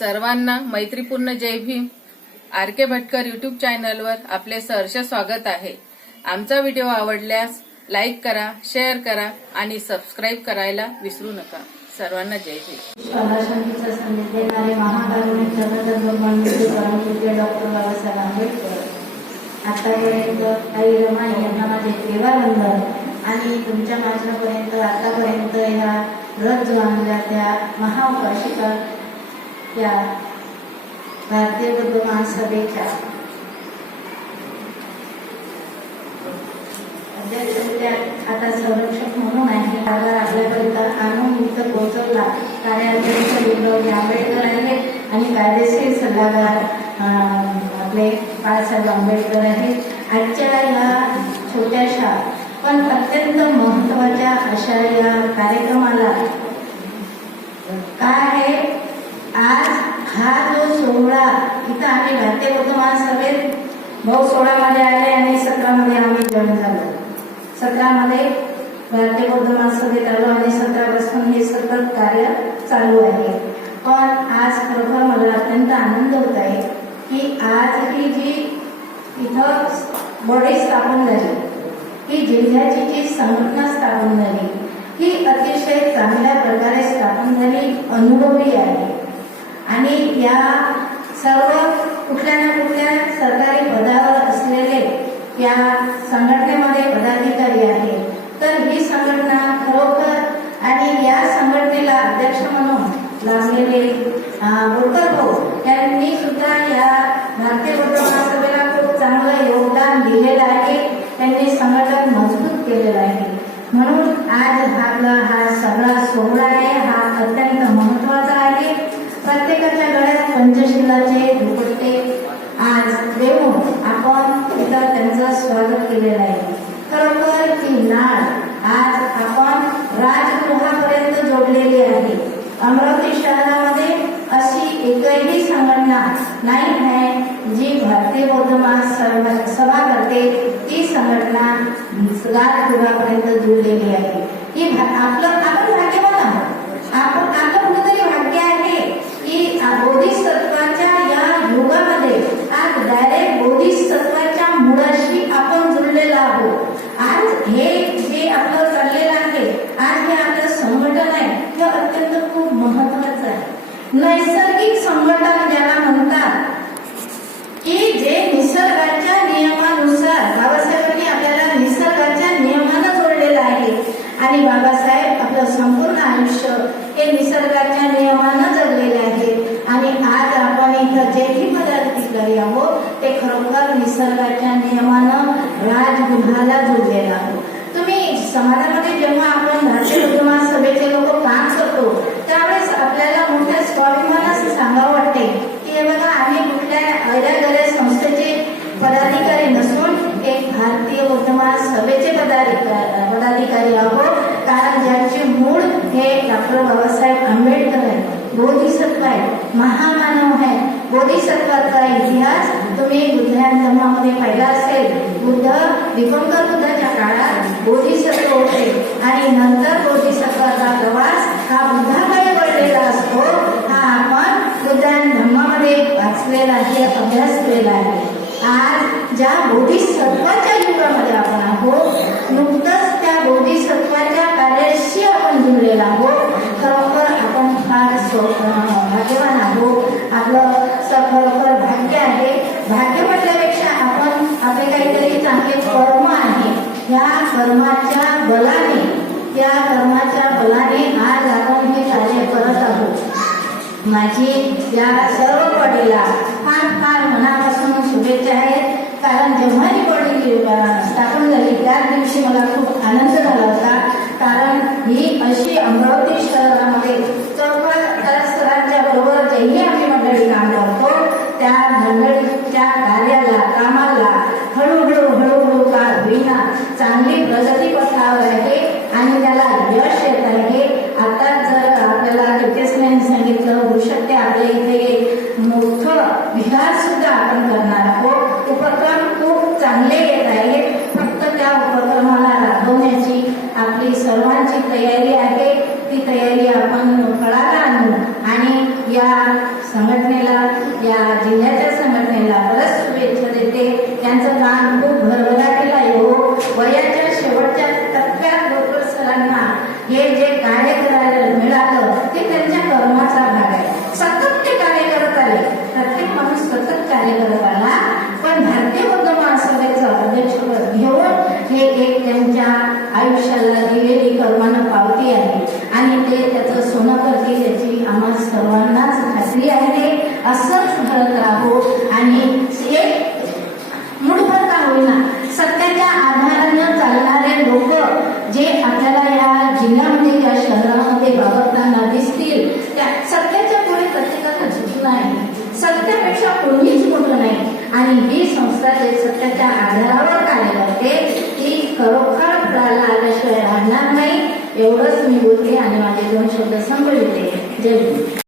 सर्वांना मैत्रीपूर्ण जय Bhim. R K Bhatkar YouTube चॅनलवर आपले सहर्ष स्वागत आहे. आमचा व्हिडिओ आवडल्यास लाईक करा शेअर करा आणि सबस्क्राईब करायला विसरू नका. सर्वांना जय भीम. आतापर्यंत आई रमाई यांना माझे देवानंदन आणि तुमच्या माझ्यापर्यंत आतापर्यंत ह्या रथ जो आणल्या त्या महाउपाशिका या भारतीय बुद्ध महासभेच्या अध्यक्ष आता संरक्षक म्हणून आहे. आधार आपल्यापर्यंत आणून इथं पोहोचवला कार्याध्यक्ष विप्लवजी आंबेडकर आहे आणि कायदेशीर सल्लागार आपले बाळासाहेब आंबेडकर आहेत आजच्या या छोट्याशा पण अत्यंत महत्त्वाच्या अशा या कार्यक्रमात काय आहे आज हा जो सोहळा इथं आम्ही भारतीय बौद्ध महासभेत भाऊ सोळामध्ये आले आणि सतरामध्ये आम्ही जॉईन झालो. सतरामध्ये भारतीय बौद्ध महासभेत आलो आणि सतरापासून हे सतत कार्य चालू आहे. पण आज खरोखर मला अत्यंत आनंद होत आहे की आज ही जी इथं बॉडी स्थापन झाली ही जिल्ह्याची जी संघटना स्थापन झाली ही अतिशय चांगल्या प्रकारे स्थापन झाली अनुभवी आहे. आणि या सर्व कुठल्या ना कुठल्या सरकारी पदावर असलेले या संघटनेमध्ये पदाधिकारी आहेत. तर ही संघटना खरोखर आणि या संघटनेला अध्यक्ष म्हणून लाभलेले अं, बोरकर भाऊ यांनी सुद्धा या भारतीय बौद्ध महासभेला खूप चांगलं योगदान दिलेलं आहे. त्यांनी संघटन मजबूत केलेलं आहे. म्हणून आज आपला हा सगळा सोहळा आहे. हा अत्यंत महत्त्वाचा आहे. प्रत्येकाच्या गळ्यात पंचशिलाचे दुपट्टे. आज देऊन आपण तिथं त्यांचं स्वागत केलेलं आहे. खरोखर ती नाळ आज आपण राजगृहापर्यंत जोडलेली आहे. अमरावती शहरामध्ये अशी एकही संघटना नाही आहे जी भारतीय बौद्ध महासभा सभा करते. ती संघटना राजगृहापर्यंत जोडलेली आहे. ही आपलं जुळलेलो आज हे जे आपलं चाललेलं आहे आज हे आपलं संघटन आहे हे अत्यंत खूप महत्वाचं आहे. नैसर्गिक संघटन ज्याला म्हणतात की जे निसर्गाच्या नियमानुसार बाबासाहेबांनी आपल्याला निसर्गाच्या नियमानं जोडलेलं आहे. आणि बाबासाहेब आपलं संपूर्ण आयुष्य हे निसर्गाच्या नियमानं जगलेले आहे आणि आज आपण इथं जेही पदाधिकारी आहोत ते खरोखर निसर्गाच्या नियमानं राजगृहाला जोडलेला. आहोत तुम्ही समाजामध्ये जेव्हा आपण भारतीय बौद्ध सभेचे लोक काम करतो त्यावेळेस आपल्याला मोठ्या स्वाभिमानाचं सांगावं वाटते. की हे बघा आम्ही कुठल्या अड्यागड्या संस्थेचे पदाधिकारी नसून एक भारतीय बौद्ध सभेचे पदाधिकारी पदाधिकारी आहोत. कारण ज्यांचे मूळ हे डॉक्टर बाबासाहेब आंबेडकर आहे बोधिसत्व आहे महामानव आहे बोधिसत्वाचा इतिहास तुम्ही बुद्धान धर्मामध्ये पाहिला असेल बुद्ध दिगंबर बुद्धाच्या काळात बोधिसत्व होते आणि नंतर बोधिसत्वाचा प्रवास हा बुद्धाकडे वळलेला असतो. हा आपण बुद्धान धर्मामध्ये वाचलेला आहे अभ्यास केलेला आहे. आज ज्या बोधिसत्वाच्या युगामध्ये आपण आहोत नुकतंच त्या बोधिसत्वाच्या कार्याशी आपण जुळलेला आहोत. काहीतरी चांगले कर्म आहे. या कर्माच्या बलाने त्या कर्माच्या बलाने आज आपण हे कार्य करत आहोत. माझी या सर्व पडीला फार फार मनापासून शुभेच्छा आहेत. कारण जेव्हा ही बॉडी स्थापन झाली त्याच दिवशी मला खूप आनंद झाला होता. कारण ही अशी अमरावती शहरामध्ये चौपट सरांच्या बरोबर जेही आम्ही आणि ही संस्था जे सत्याच्या आधारावर कार्य आहे ती खरोखर फळाला आल्याशिवाय राहणार नाही एवढंच मी बोलते आणि माझे दोन शब्द संपविते जय